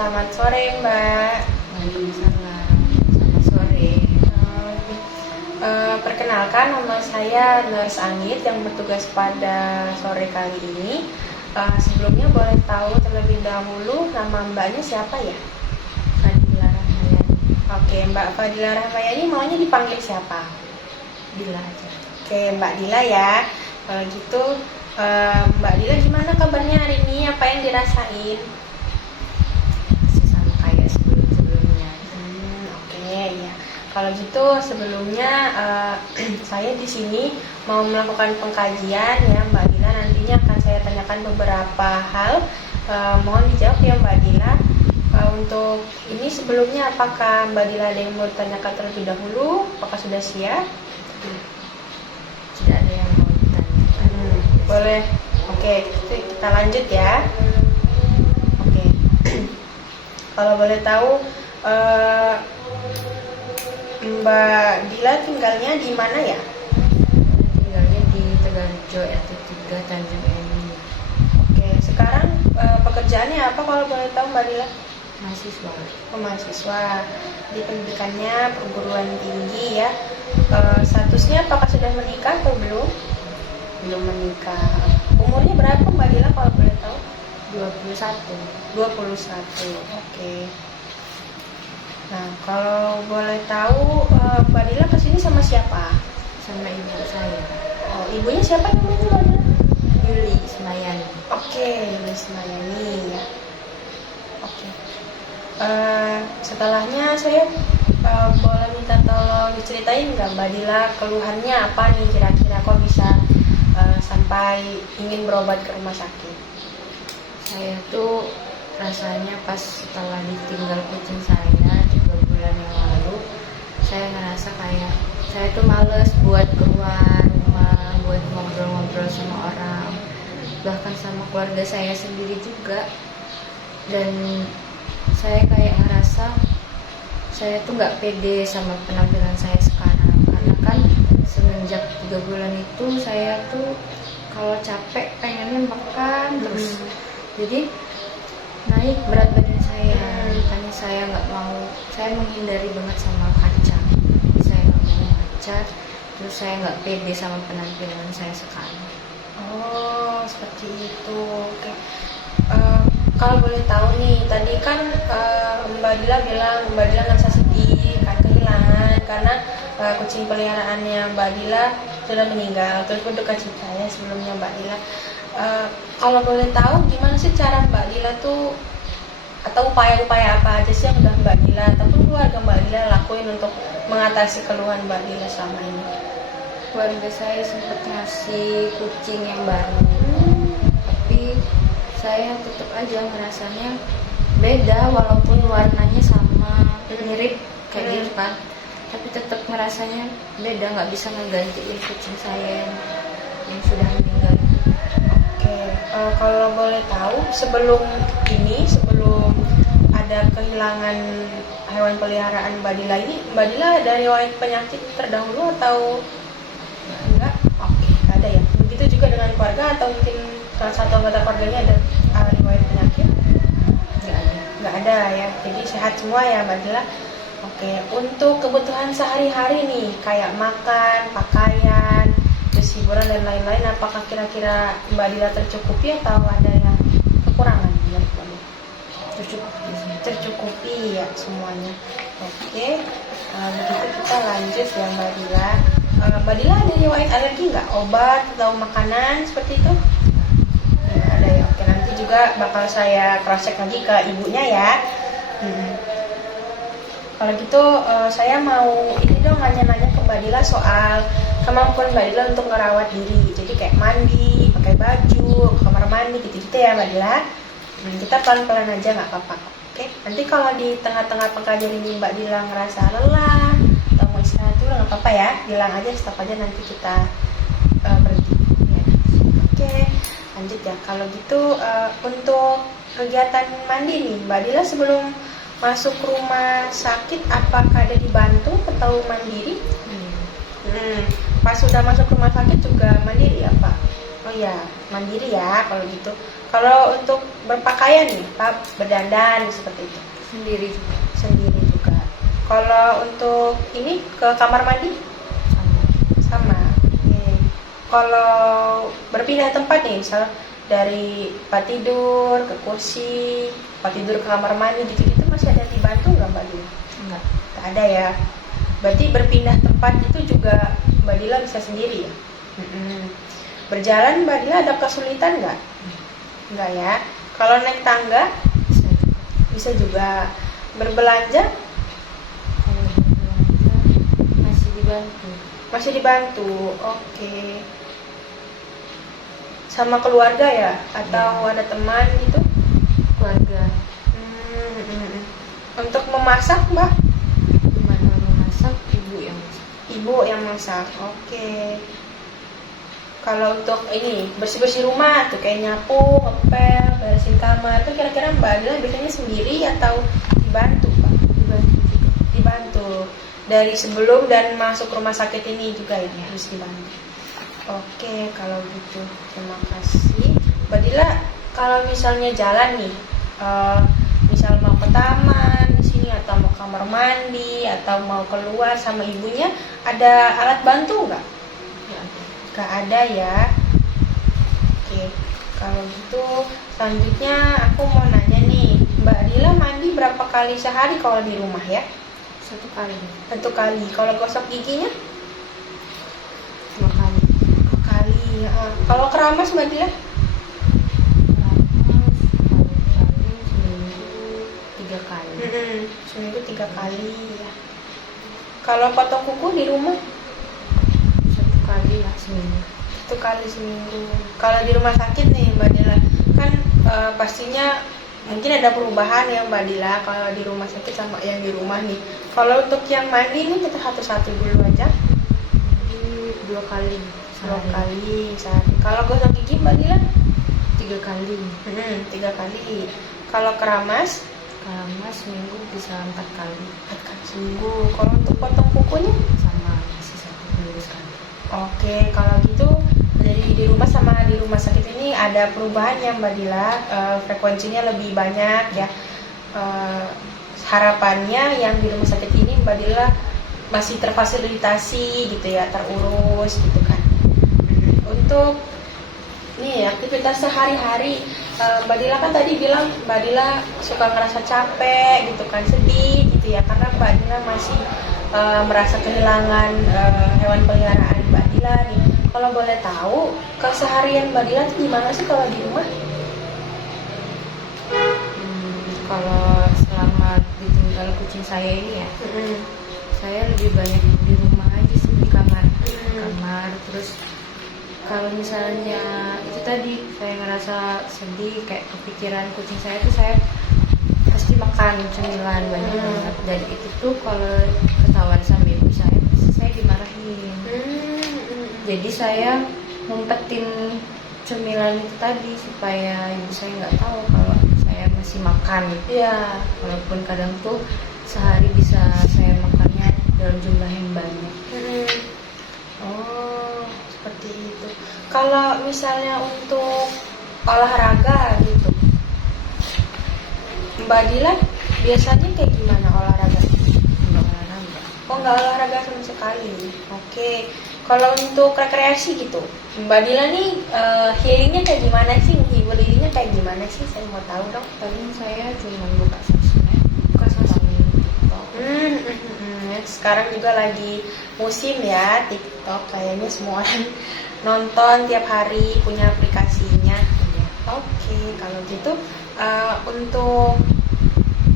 selamat sore Mbak. Waalaikumsalam, selamat sore. Perkenalkan, nama saya Nurse Anit yang bertugas pada sore kali ini. Sebelumnya boleh tahu terlebih dahulu nama Mbaknya siapa ya? Fadila Rahmayani. Oke, Mbak Fadila Rahmayani maunya dipanggil siapa? Dila aja. Oke, Mbak Dila ya. Kalau gitu, Mbak Dila gimana kabarnya hari ini? Apa yang dirasain? Masih sama kayak sebelum-sebelumnya. Oke, ya. Kalau gitu sebelumnya saya di sini mau melakukan pengkajian ya Mbak Dila. Nantinya akan saya tanyakan beberapa hal. Mohon dijawab ya Mbak Dila. Untuk ini sebelumnya apakah Mbak Dila ada yang mau ditanyakan terlebih dahulu? Apakah sudah siap? Tidak ada yang mau ditanyakan. Boleh. Oke, kita lanjut ya. Oke. Kalau boleh tahu Mbak Dila tinggalnya di mana ya? Tinggalnya di Tegalrejo RT3 Tanjung Emin. Oke, sekarang pekerjaannya apa kalau boleh tahu Mbak Dila? Mahasiswa. Mahasiswa di pendidikannya perguruan tinggi ya. Statusnya apakah sudah menikah atau belum? Belum menikah. Umurnya berapa Mbak Dila kalau boleh tahu? 21. 21. Oke. Nah, kalau boleh tahu Mbak Dila kesini sama siapa? Sama ibu saya, Oh, ibunya siapa namanya Mbak Dila? Yuli Semayani. Oke, Yuli Semayani ya. Oke. Setelahnya saya boleh minta tolong diceritain nggak Mbak Dila keluhannya apa nih kira-kira kok bisa sampai ingin berobat ke rumah sakit? Saya tuh rasanya pas setelah ditinggal kucing saya 3 bulan yang lalu, saya ngerasa kayak saya tuh males buat keluar rumah, buat ngobrol-ngobrol sama orang, bahkan sama keluarga saya sendiri juga. Dan saya kayak ngerasa saya tuh nggak pede sama penampilan saya sekarang, karena kan semenjak 3 bulan itu saya tuh kalau capek pengennya makan terus. Jadi naik berat badan saya, makanya saya nggak mau, saya menghindari banget sama kaca. Saya nggak mau kaca, terus saya nggak pede sama penampilan saya sekarang. Oh, seperti itu. Oke. Kalau boleh tahu nih, tadi kan Mbak Dila bilang Mbak Dila ngerasa sedih kan kehilangan karena kucing peliharaannya Mbak Dila sudah meninggal. Terus berduka cita ya sebelumnya Mbak Dila. Kalau boleh tahu gimana sih cara Mbak Dila tuh atau upaya-upaya apa aja sih yang udah Mbak Dila ataupun keluarga Mbak Dila lakuin untuk mengatasi keluhan Mbak Dila selama ini? Keluarga saya sempat ngasih kucing yang baru, tapi saya tetap aja ngerasanya beda walaupun warnanya sama, mirip kayak gitu kan, tapi tetap ngerasanya beda, nggak bisa ngegantiin kucing saya yang sudah meninggal. Oke, kalau boleh tahu sebelum ada kehilangan hewan peliharaan Mbak Dila ini, Mbak Dila ada riwayat penyakit terdahulu atau enggak? Oke, nggak ada ya. Begitu juga dengan keluarga atau mungkin salah satu anggota keluarganya ada riwayat penyakit? Nggak ada ya. Jadi sehat semua ya Mbak Dila. Oke, untuk kebutuhan sehari-hari nih kayak makan, pakaian, terus hiburan dan lain-lain, apakah kira-kira Mbak Dila tercukupi atau ada yang kekurangan menurut Mbak Dila? Tercukupi ya semuanya. Oke, begitu kita lanjut ya Mbak Dila. Mbak Dila ada riwayat alergi nggak? Obat atau makanan seperti itu? Ya, ada ya. Oke, nanti juga bakal saya cross check lagi ke ibunya ya. Kalau gitu saya mau ini dong nanya-nanya ke Mbak Dila soal kemampuan Mbak Dila untuk ngerawat diri. Jadi kayak mandi, pakai baju, ke kamar mandi gitu-gitu ya Mbak Dila. Kita pelan-pelan aja nggak apa-apa. Oke, nanti kalau di tengah-tengah pengkajian ini Mbak Dila ngerasa lelah atau mau istirahat dulu nggak apa-apa ya, bilang aja, stop aja, nanti kita berhenti. Ya. Oke, lanjut ya. Kalau gitu untuk kegiatan mandi nih, Mbak Dila sebelum masuk rumah sakit apakah ada dibantu atau mandiri? Pas sudah masuk rumah sakit juga mandiri apa? Oh ya, mandiri ya kalau gitu. Kalau untuk berpakaian nih, Pak, berdandan seperti itu. Sendiri juga. Sendiri juga. Kalau untuk ini ke kamar mandi Sama. sama. Oke. Kalau berpindah tempat nih, misal dari tempat tidur ke kursi, tempat tidur ke kamar mandi gitu-gitu masih ada yang dibantu nggak Mbak Dila? Enggak. Nggak ada ya. Berarti berpindah tempat itu juga Mbak Dila bisa sendiri ya? Berjalan Mbak Dila ada kesulitan nggak? Nggak ya. Kalau naik tangga Bisa juga. bisa juga. Berbelanja Kalau berbelanja masih dibantu. masih dibantu. Oke. Sama keluarga ya? Atau ada teman gitu? Keluarga. Untuk memasak Mbak? Gimana memasak, ibu yang masak. Ibu yang masak. Oke. Kalau untuk ini bersih-bersih rumah tuh kayak nyapu, ngepel, beresin kamar tuh kira-kira Mbak Adila biasanya sendiri atau dibantu Pak? Dibantu juga. Dibantu dari sebelum dan masuk rumah sakit ini juga ya harus dibantu. Oke, kalau gitu terima kasih Mbak Dila. Kalau misalnya jalan nih, misal mau ke taman di sini atau mau kamar mandi atau mau keluar sama ibunya, ada alat bantu nggak? Ya, ada. Gak ada ya. Oke, kalau gitu selanjutnya aku mau nanya nih, Mbak Dila mandi berapa kali sehari kalau di rumah ya? 1 kali. 1 kali. Kalau gosok giginya? 2 kali. 2 kali. Ya. Kalau keramas Mbak Dila? Keramas paling seminggu 3 kali. Seminggu 3 kali ya. Kalau potong kuku di rumah? 1 kali lah seminggu. 1 kali seminggu. Kalau di rumah sakit nih Mbak Dila, kan pastinya mungkin ada perubahan ya Mbak Dila kalau di rumah sakit sama yang di rumah nih. Kalau untuk yang mandi nih kita satu-satu dulu aja. Jadi 2 kali 2 sehari. kali sehari. Kalau gosok gigi Mbak Dila? 3 kali. 3 kali. Kalau keramas? Keramas seminggu bisa 4 kali. 4 kali seminggu. Kalau untuk potong kukunya? Sama masih 1 minggu sekali. Oke, kalau gitu jadi di rumah sama di rumah sakit ini ada perubahan ya Mbak Dila, frekuensinya lebih banyak ya. Harapannya yang di rumah sakit ini Mbak Dila masih terfasilitasi gitu ya, terurus gitu kan. Untuk nih aktivitas sehari-hari, Mbak Dila kan tadi bilang Mbak Dila suka ngerasa capek gitu kan, sedih gitu ya, karena Mbak Dila masih merasa kehilangan hewan peliharaan Mbak Dila nih. Kalau boleh tahu keseharian Mbak Dila itu gimana sih kalau di rumah? Kalau selama ditinggal kucing saya ini ya, saya lebih banyak di rumah aja sih, di kamar. Terus kalau misalnya itu tadi saya ngerasa sedih kayak kepikiran kucing saya tuh, saya pasti makan cemilan banyak banget. Dan itu tuh kalau ketahuan sama ibu saya dimarahin. Jadi saya ngumpetin cemilan itu tadi supaya ibu saya nggak tahu kalau saya masih makan. Iya. Walaupun kadang tuh sehari bisa saya makannya dalam jumlah yang banyak. Oh, seperti itu. Kalau misalnya untuk olahraga gitu, Mbak Dila biasanya kayak gimana olahraga? Nggak olahraga. Oh, nggak olahraga sama sekali. Oke. Kalau untuk rekreasi gitu, Mbak Dila nih healingnya kayak gimana sih? Menghibur dirinya kayak gimana sih? Saya mau tahu dong. Paling saya cuma buka sosmed, Buka sosmed. TikTok. Sekarang juga lagi musim ya TikTok, kayaknya semua orang nonton tiap hari, punya aplikasinya. Oke, kalau gitu untuk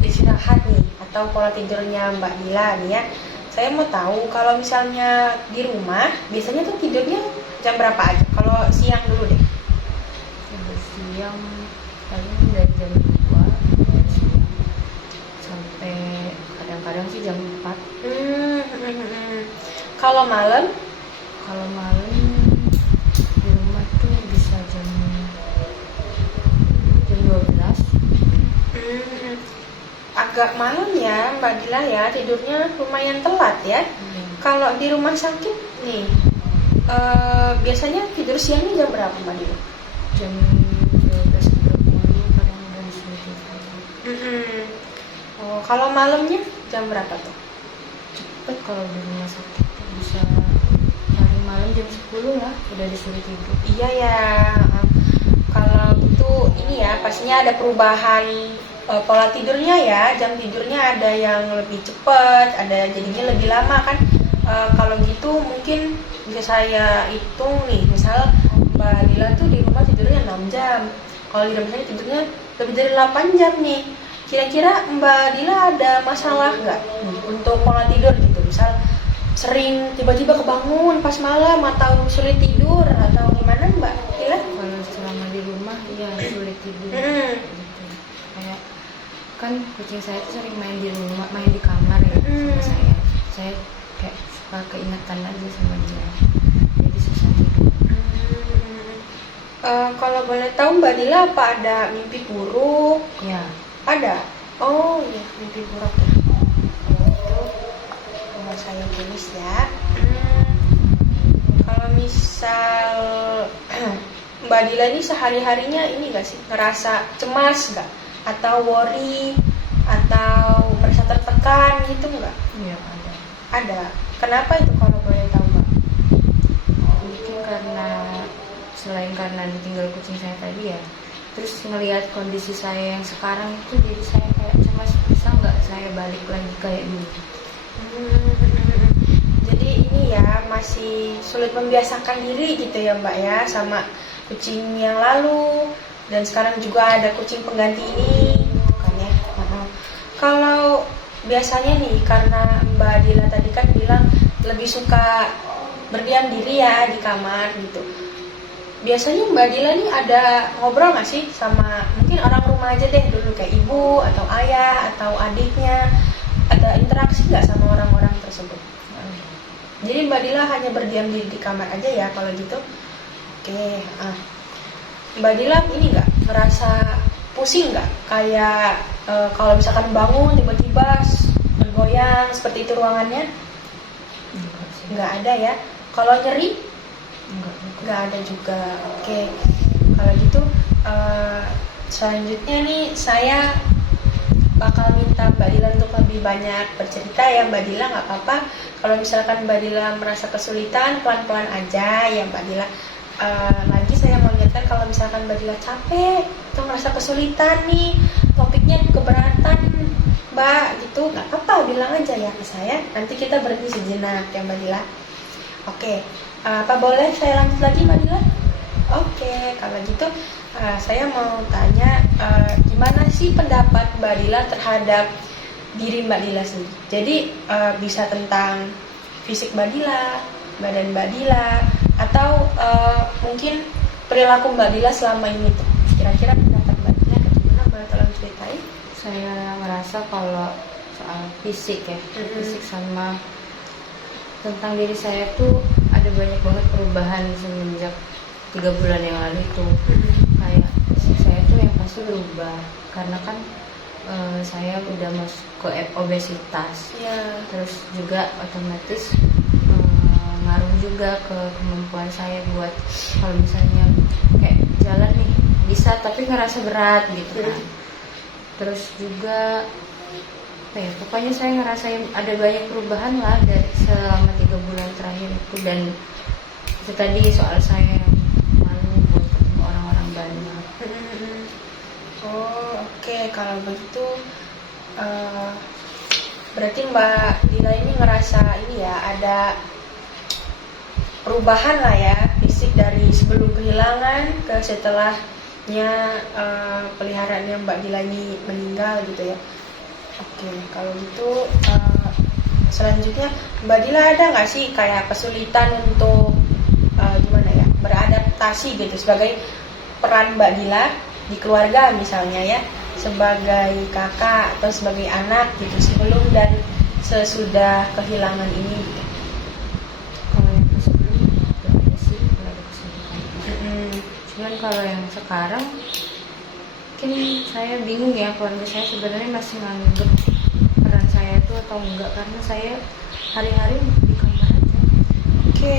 istirahat nih atau pola tidurnya Mbak Dila nih ya, saya mau tahu kalau misalnya di rumah biasanya tuh tidurnya jam berapa aja? Kalau siang dulu deh. Sampai siang paling dari jam 2 siang sampai kadang-kadang sih jam 4. Kalau malam? Kalau malam di rumah tuh bisa jam 12. Agak malam ya Mbak Dila ya, tidurnya lumayan telat ya. Kalau di rumah sakit nih, biasanya tidur tidur siangnya jam berapa Mbak Dila? Jam 12.30 kadang udah disuruh tidur. Oh, kalau malamnya jam berapa tuh? Cepet kalau di rumah sakit bisa hari malam jam 10 lah udah disuruh tidur. Iya ya. Kalau gitu ini ya pastinya ada perubahan pola tidurnya ya. Jam tidurnya ada yang lebih cepat, ada jadinya lebih lama kan. Kalau gitu mungkin bisa saya hitung nih, misal Mbak Dila tuh di rumah tidurnya 6 jam. Kalau di rumah saya tidurnya lebih dari 8 jam nih. Kira-kira Mbak Dila ada masalah nggak untuk pola tidur gitu? Misal sering tiba-tiba kebangun pas malam atau sulit tidur atau gimana Mbak Dila? Kalau selama di rumah ya sulit tidur gitu. Kayak kan kucing saya tuh sering main di rumah, main di kamar ya sama saya kayak suka keingetan aja sama dia, jadi susah tidur. Kalau boleh tahu Mbak Dila apa ada mimpi buruk? Ya, Ada. Oh iya, mimpi buruk ya. Itu saya tulis ya. Kalau misal Mbak Dila ini sehari-harinya ini gak sih ngerasa cemas gak? Atau worry? Atau merasa tertekan gitu nggak? iya ada. Ada. Kenapa itu kalau boleh tahu Mbak? Mungkin selain karena ditinggal kucing saya tadi ya, terus ngelihat kondisi saya yang sekarang itu jadi saya kayak cemas, bisa nggak saya balik lagi kayak dulu. Jadi ini ya masih sulit membiasakan diri gitu ya Mbak ya sama kucing yang lalu, dan sekarang juga ada kucing pengganti ini kan ya. Kalau biasanya nih, karena Mbak Dila tadi kan bilang lebih suka berdiam diri ya di kamar gitu. Biasanya Mbak Dila nih ada ngobrol nggak sih sama mungkin orang rumah aja deh dulu, kayak ibu atau ayah atau adiknya? Ada interaksi nggak sama orang-orang tersebut? Jadi Mbak Dila hanya berdiam diri di kamar aja ya kalau gitu? Oke. Mbak Dila ini nggak ngerasa pusing nggak? Kayak kalau misalkan bangun tiba-tiba bergoyang seperti itu ruangannya? Nggak ada ya. Kalau nyeri? Nggak ada juga. Oke. Kalau gitu selanjutnya nih saya bakal minta Mbak Dila untuk lebih banyak bercerita ya Mbak Dila, nggak apa-apa. Kalau misalkan Mbak Dila merasa kesulitan, pelan-pelan aja ya Mbak Dila. Lagi saya mau ingatkan kalau misalkan Mbak Dila capek atau merasa kesulitan nih, topiknya keberatan Mbak gitu, nggak apa-apa, bilang aja ya ke saya. Nanti kita berhenti sejenak ya Mbak Dila. Oke, apa boleh saya lanjut lagi Mbak Dila? Oke, kalau gitu saya mau tanya gimana sih pendapat Mbak Dila terhadap diri Mbak Dila sendiri. Jadi bisa tentang fisik Mbak Dila, badan Mbak Dila, atau mungkin perilaku Mbak Dila selama ini tuh. Kira-kira pendapat Mbak Dila gimana? Boleh tolong ceritain? Saya ngerasa kalau soal fisik ya, fisik sama tentang diri saya tuh ada banyak banget perubahan semenjak 3 bulan yang lalu itu. Kayak fisik saya tuh yang pasti berubah karena kan saya udah masuk ke obesitas. Terus juga otomatis ngaruh juga ke kemampuan saya buat kalau misalnya kayak jalan nih bisa tapi ngerasa berat gitu kan. Terus juga pokoknya saya ngerasain ada banyak perubahan lah dari selama 3 bulan terakhir itu. Dan itu tadi soal saya yang malu buat ketemu orang-orang banyak. Oh oke. Kalau begitu berarti Mbak Dila ini ngerasa ini ya ada perubahan lah ya fisik dari sebelum kehilangan ke setelahnya peliharaannya Mbak Dila ini meninggal gitu ya. Oke, kalau gitu selanjutnya Mbak Dila ada nggak sih kayak kesulitan untuk gimana ya beradaptasi gitu sebagai peran Mbak Dila di keluarga misalnya ya, sebagai kakak atau sebagai anak gitu sebelum dan sesudah kehilangan ini gitu. Kalau yang sebelum nggak ada sih, nggak ada kesulitan. Cuman kalau yang sekarang mungkin saya bingung ya, keluarga saya sebenarnya masih nganggep peran saya itu atau enggak, karena saya hari-hari di kamar aja. Oke.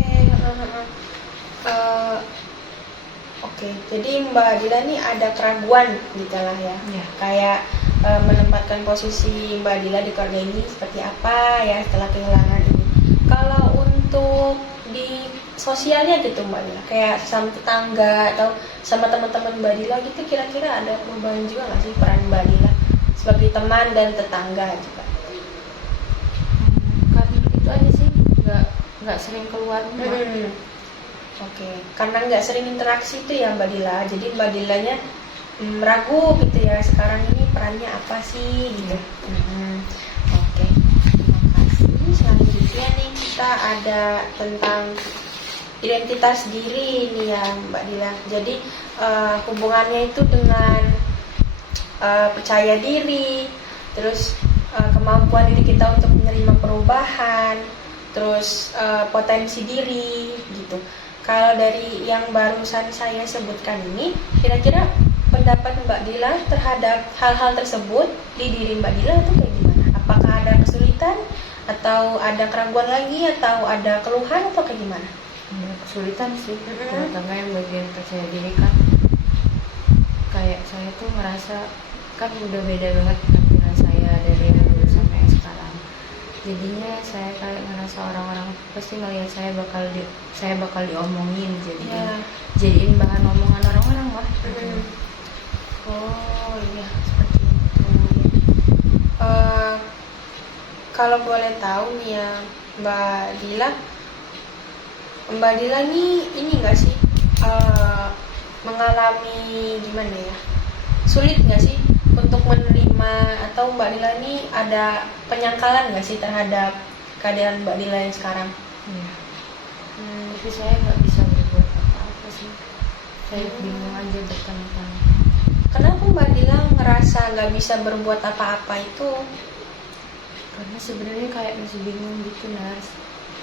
Oke, jadi Mbak Dila nih ada keraguan gitu lah ya. Iya. Kayak menempatkan posisi Mbak Dila di keluarga ini seperti apa ya setelah kehilangan ini. Kalau untuk di sosialnya gitu Mbak Dila, kayak sama tetangga atau sama teman-teman Mbak Dila gitu, kira-kira ada perubahan juga nggak sih peran Mbak Dila sebagai teman dan tetangga juga? Karena itu aja sih, nggak sering keluar rumah. Oke, karena nggak sering interaksi itu ya Mbak Dila, jadi Mbak Dilanya ragu gitu ya, sekarang ini perannya apa sih gitu. Oke, terima kasih. Selanjutnya nih kita ada tentang identitas diri nih ya Mbak Dila. Jadi hubungannya itu dengan percaya diri, terus kemampuan diri kita untuk menerima perubahan, terus potensi diri gitu. Kalau dari yang barusan saya sebutkan ini, kira-kira pendapat Mbak Dila terhadap hal-hal tersebut di diri Mbak Dila itu kayak gimana? Apakah ada kesulitan atau ada keraguan lagi atau ada keluhan atau kayak gimana? Ya, kesulitan sih, terutama yang bagian percaya diri kan. Kayak saya tuh merasa kan udah beda banget penampilan saya dari yang dulu sampai yang sekarang. Jadinya saya kayak ngerasa orang-orang pasti ngelihat saya bakal diomongin, jadiin bahan omongan orang-orang lah. Oh iya, seperti itu ya. Kalau boleh tahu nih ya Mbak Dila nih ini nggak sih mengalami gimana ya, sulit nggak sih untuk menerima, atau Mbak Dila nih ada penyangkalan nggak sih terhadap keadaan Mbak Dila yang sekarang? Iya. Tapi saya nggak bisa berbuat apa-apa sih. Saya bingung aja bertanya-tanya. Kenapa Mbak Dila ngerasa nggak bisa berbuat apa-apa itu? Karena sebenarnya kayak masih bingung gitu, Nas.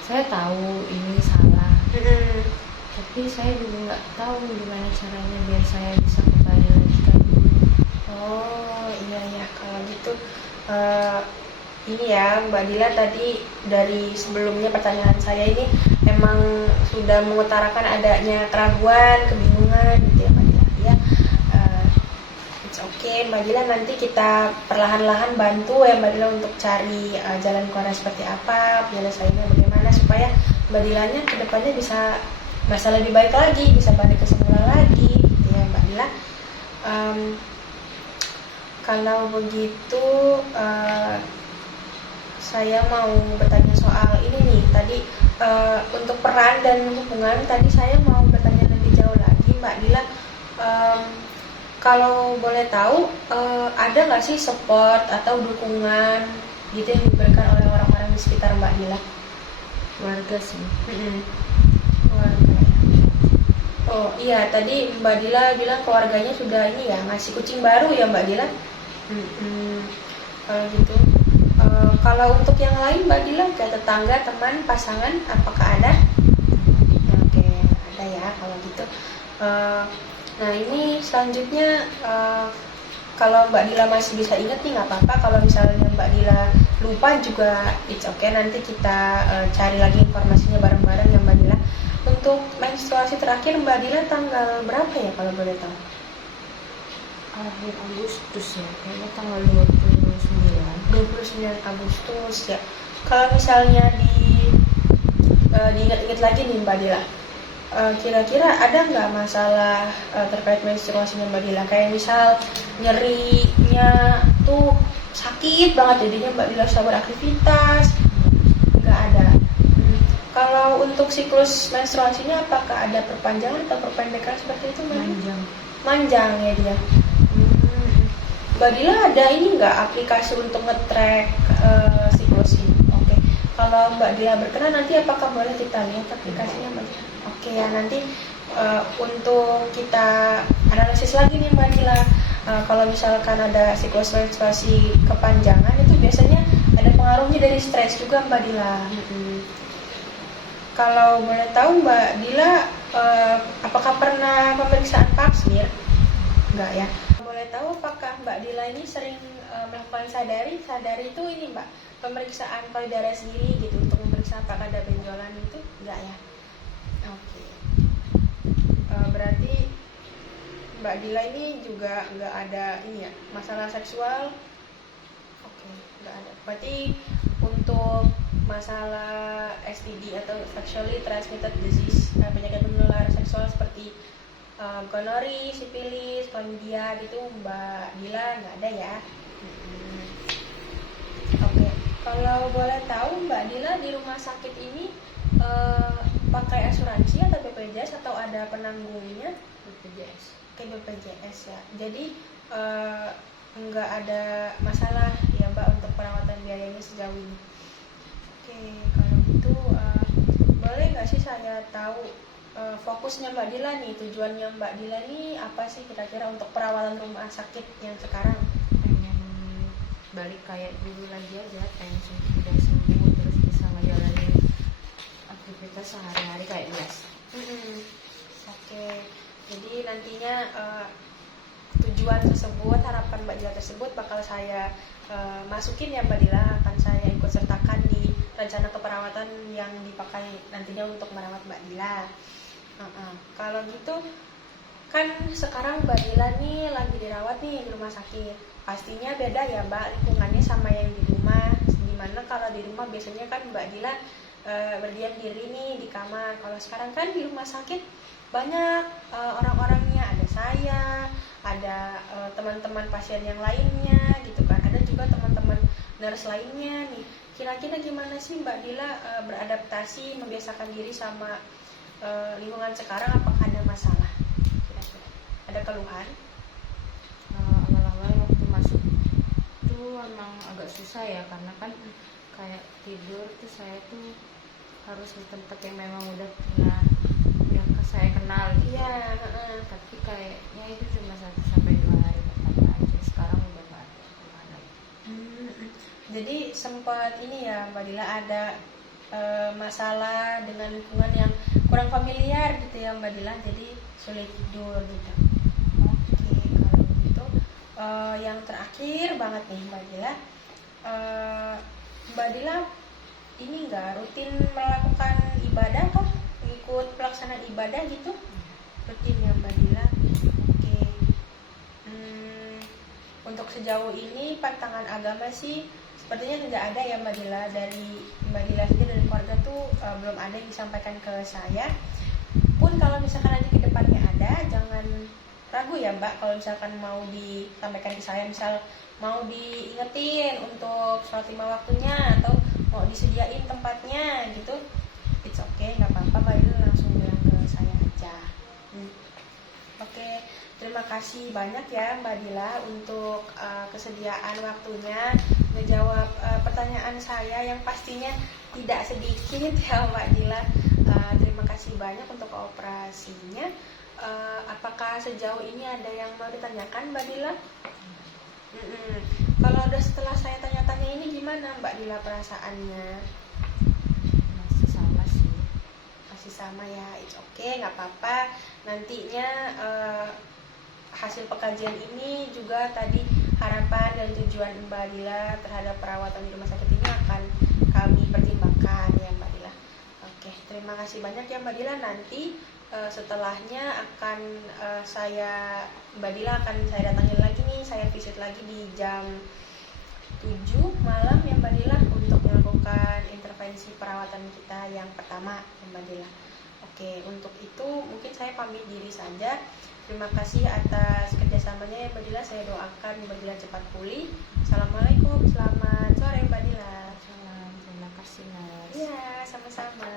Saya tahu ini salah, tapi saya juga nggak tahu gimana caranya biar saya bisa kembali lagi kayak dulu. Oh iya ya, kalau gitu ini ya Mbak Dila, tadi dari sebelumnya pertanyaan saya ini emang sudah mengutarakan adanya keraguan, kebingungan gitu ya Mbak Dila ya. It's okay Mbak Dila, nanti kita perlahan-lahan bantu ya Mbak Dila untuk cari jalan keluar seperti apa, penyelesaiannya bagaimana supaya Mbak Dilanya kedepannya bisa lebih baik lagi, bisa balik ke semula lagi gitu ya Mbak Dila. Kalau begitu saya mau bertanya soal ini nih tadi, untuk peran dan hubungan tadi saya mau bertanya lebih jauh lagi Mbak Dila. Kalau boleh tahu ada nggak sih support atau dukungan gitu yang diberikan oleh orang-orang di sekitar Mbak Dila? Keluarga sih. Keluarga. Oh iya, tadi Mbak Dila bilang keluarganya sudah ini ya, ngasih kucing baru ya Mbak Dila. Kalau gitu, kalau untuk yang lain Mbak Dila, kayak tetangga, teman, pasangan, apakah ada? Oke, ada ya kalau gitu. Nah ini selanjutnya, kalau Mbak Dila masih bisa ingat nih nggak apa-apa. Kalau misalnya Mbak Dila lupa juga it's okay, nanti kita cari lagi informasinya bareng-bareng ya Mbak Dila. Untuk menstruasi terakhir Mbak Dila tanggal berapa ya kalau boleh tahu? Akhir Agustus ya, kayaknya tanggal 29 Agustus ya. Kalau misalnya diingat-ingat lagi nih Mbak Dila, kira-kira ada nggak masalah terkait menstruasinya Mbak Dila? Kayak misal nyerinya tuh sakit banget jadinya Mbak Dila susah beraktivitas? Nggak ada. Kalau untuk siklus menstruasinya apakah ada perpanjangan atau perpendekan seperti itu Mbak? Manjang ya dia. Mbak Dila ada ini nggak aplikasi untuk nge-track siklus ini? Oke. Kalau Mbak Dila berkenan nanti apakah boleh kita lihat aplikasinya Mbak Dila? Oke ya, nanti untuk kita analisis lagi nih Mbak Dila. Kalau misalkan ada siklus menstruasi kepanjangan itu biasanya ada pengaruhnya dari stres juga Mbak Dila. Kalau boleh tahu Mbak Dila, apakah pernah pemeriksaan pap smear? Enggak ya. Boleh tahu apakah Mbak Dila ini sering melakukan sadari itu ini Mbak, pemeriksaan payudara sendiri gitu untuk memeriksa apakah ada benjolan itu? Enggak ya. Oke. Berarti Mbak Dila ini juga nggak ada ini ya masalah seksual. Oke, nggak ada. Berarti untuk masalah STD atau sexually transmitted disease, penyakit menular seksual seperti gonori, sifilis, chlamydia gitu, Mbak Dila nggak ada ya. Oke, kalau boleh tahu Mbak Dila di rumah sakit ini pakai asuransi atau BPJS atau ada penanggungnya? BPJS. Oke, BPJS ya. Jadi nggak ada masalah ya Mbak untuk perawatan biayanya sejauh ini. Oke, kalau gitu boleh nggak sih saya tahu fokusnya Mbak Dila nih, tujuannya Mbak Dila nih apa sih kira-kira untuk perawatan rumah sakit yang sekarang? Pengen balik kayak dulu lagi aja, pengen sudah sembuh terus bisa ngejalanin aktivitas sehari-hari kayak biasa. Oke, jadi nantinya tujuan tersebut, harapan Mbak Dila tersebut bakal saya masukin ya Mbak Dila, akan saya ikut sertakan di rencana keperawatan yang dipakai nantinya untuk merawat Mbak Dila. Kalau gitu kan sekarang Mbak Dila nih lagi dirawat nih di rumah sakit, pastinya beda ya Mbak lingkungannya sama yang di rumah. Dimana kalau di rumah biasanya kan Mbak Dila berdiam diri nih di kamar, kalau sekarang kan di rumah sakit banyak orang-orangnya, ada saya, ada teman-teman pasien yang lainnya gitu kan, ada juga teman-teman nurse lainnya nih. Kira-kira gimana sih Mbak Dila beradaptasi, membiasakan diri sama lingkungan sekarang? Apakah ada masalah? Kira-kira ada keluhan? Awal-awal waktu masuk tuh emang agak susah ya, karena kan kayak tidur tuh saya tuh harus di tempat yang memang udah saya kenal gitu. Iya. Tapi kayaknya itu cuma 1-2 hari pertama aja, sekarang udah nggak ada keluhan lagi. Jadi sempat ini ya Mbak Dila ada masalah dengan lingkungan yang kurang familiar gitu ya Mbak Dila, jadi sulit tidur gitu. Oke, kalau gitu yang terakhir banget nih Mbak Dila, Mbak Dila ini nggak rutin melakukan ibadah kah? Ikut pelaksanaan ibadah gitu? Rutin ya Mbak Dila. Oke. Untuk sejauh ini pantangan agama sih sepertinya tidak ada ya Mbak Dila. Dari Mbak Dila sendiri, dari keluarga tuh belum ada yang disampaikan ke saya. Pun kalau misalkan nanti ke depannya ada, jangan ragu ya Mbak kalau misalkan mau disampaikan ke saya, misal mau diingetin untuk sholat 5 waktunya atau mau disediain tempatnya gitu, it's okay, nggak apa-apa Mbak Dila, langsung bilang ke saya aja. Oke, terima kasih banyak ya Mbak Dila untuk kesediaan waktunya menjawab pertanyaan saya yang pastinya tidak sedikit ya Mbak Dila. Terima kasih banyak untuk kooperasinya. Apakah sejauh ini ada yang mau ditanyakan Mbak Dila? Kalau udah setelah saya tanya-tanya ini gimana Mbak Dila perasaannya? Masih sama sih. Masih sama ya, it's okay, nggak apa-apa. Nantinya hasil pekajian ini juga tadi harapan dan tujuan Mbak Dila terhadap perawatan di rumah sakit ini akan kami pertimbangkan ya Mbak Dila. Oke, terima kasih banyak ya Mbak Dila. Nanti setelahnya akan Mbak Dila akan saya datangin lagi nih, saya visit lagi di jam 7 malam ya Mbak Dila untuk melakukan intervensi perawatan kita yang pertama ya Mbak Dila. Oke, untuk itu mungkin saya pamit diri saja. Terima kasih atas kerjasamanya ya Mbak Dila. Saya doakan Mbak Dila cepat pulih. Assalamualaikum, selamat sore Mbak Dila. Salam, terima kasih Mas. Iya, sama-sama.